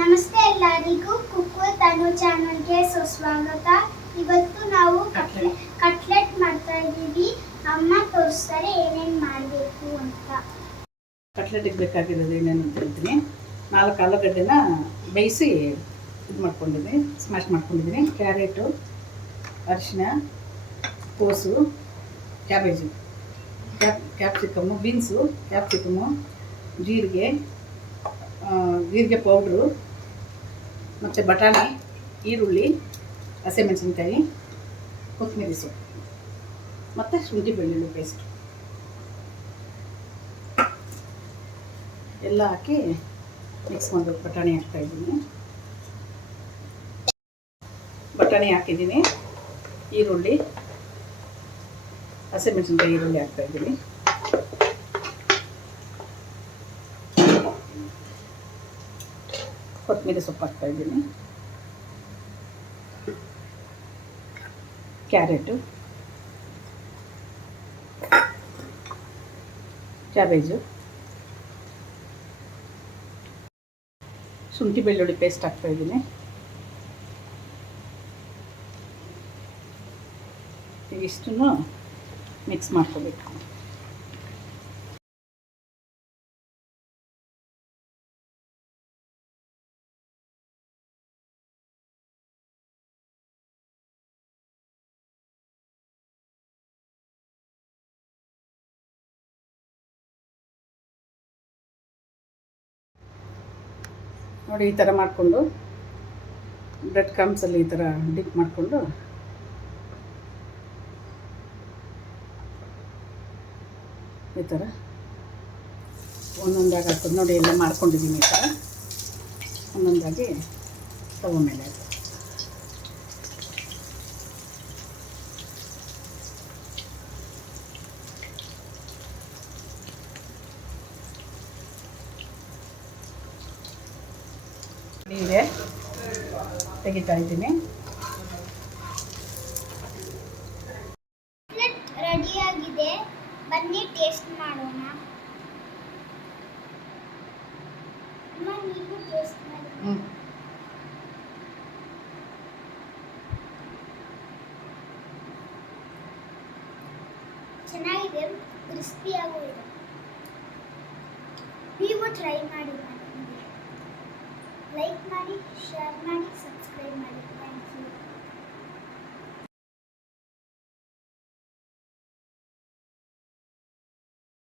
ನಮಸ್ತೆ ಎಲ್ಲರಿಗೂ ಕುಕ್ಕು ತನು ಚಾನಲ್ಗೆ ಸುಸ್ವಾಗತ. ಇವತ್ತು ನಾವು ಕಟ್ಲೆಟ್ ಮಾಡ್ತಾ ಇದ್ದೀವಿ. ಅಮ್ಮ ತೋರಿಸ್ತಾರೆ ಏನೇನು ಮಾಡಬೇಕು ಅಂತ. ಕಟ್ಲೆಟಿಗೆ ಬೇಕಾಗಿರೋದು ಏನೇನು ಅಂತ ಹೇಳ್ತೀನಿ. 4 ಆಲೂಗಡ್ಡೆನ ಬೇಯಿಸಿ ಇದು ಮಾಡ್ಕೊಂಡಿದ್ದೀನಿ, ಸ್ಮ್ಯಾಶ್ ಮಾಡ್ಕೊಂಡಿದ್ದೀನಿ. ಕ್ಯಾರೆಟು, ಅರಿಶಿನ, ಕೋಸು, ಕ್ಯಾಬೇಜು, ಕ್ಯಾಪ್ಸಿಕಮ್ಮು, ಬೀನ್ಸು, ಕ್ಯಾಪ್ಸಿಕಮ್ಮು, ಜೀರಿಗೆ ಪೌಡ್ರು, ಮತ್ತು ಬಟಾಣಿ, ಈರುಳ್ಳಿ, ಹಸಿಮೆಣಸಿನ್ಕಾಯಿ, ಕೊತ್ತಂಬರಿ ಸೊಪ್ಪು ಮತ್ತು ಶುಂಠಿ ಬೆಳ್ಳುಳ್ಳಿ ಪೇಸ್ಟ್ ಎಲ್ಲ ಹಾಕಿ ಮಿಕ್ಸ್ ಮಾಡಬೇಕು. ಬಟಾಣಿ ಹಾಕಿದ್ದೀನಿ, ಈರುಳ್ಳಿ, ಹಸಿಮೆಣಸಿನ್ಕಾಯಿ, ಈರುಳ್ಳಿ ಹಾಕ್ತಾಯಿದ್ದೀನಿ. ಕೊತ್ತಂಬರಿ ಸೊಪ್ಪು ಹಾಕ್ತಾಯಿದ್ದೀನಿ. ಕ್ಯಾರೆಟು, ಕ್ಯಾಬೇಜು, ಶುಂಠಿ ಬೆಳ್ಳುಳ್ಳಿ ಪೇಸ್ಟ್ ಹಾಕ್ತಾಯಿದ್ದೀನಿ. ಇವಿಷ್ಟನ್ನು ಮಿಕ್ಸ್ ಮಾಡ್ಕೋಬೇಕು. ನೋಡಿ, ಈ ಥರ ಮಾಡಿಕೊಂಡು ಬ್ರೆಡ್ ಕ್ರಮ್ಸಲ್ಲಿ ಈ ಥರ ಡಿಪ್ ಮಾಡಿಕೊಂಡು ಈ ಥರ ಒಂದೊಂದಾಗಿ ಹಾಕೋದು. ನೋಡಿ, ಎಲ್ಲ ಮಾಡ್ಕೊಂಡಿದ್ದೀನಿ. ಈ ಥರ ಒಂದೊಂದಾಗಿ ತಗೋ ಮೇಲೆ ಇದೆ ತೆಗಿತಾ ಇದ್ದೀನಿ. ರೆಡಿಯಾಗಿದೆ, ಬನ್ನಿ ಟೇಸ್ಟ್ ಮಾಡೋಣ. ನೀವು ಟೇಸ್ಟ್ ಮಾಡಿ. ಚೆನ್ನಾಗಿದೆ, ಕ್ರಿಸ್ಪಿಯಾಗೂ ಇದೆ. ನೀವು ಟ್ರೈ ಮಾಡಿ. ಲೈಕ್ ಮಾಡಿ, ಶೇರ್ ಮಾಡಿ, ಸಬ್ಸ್ಕ್ರೈಬ್ ಮಾಡಿ.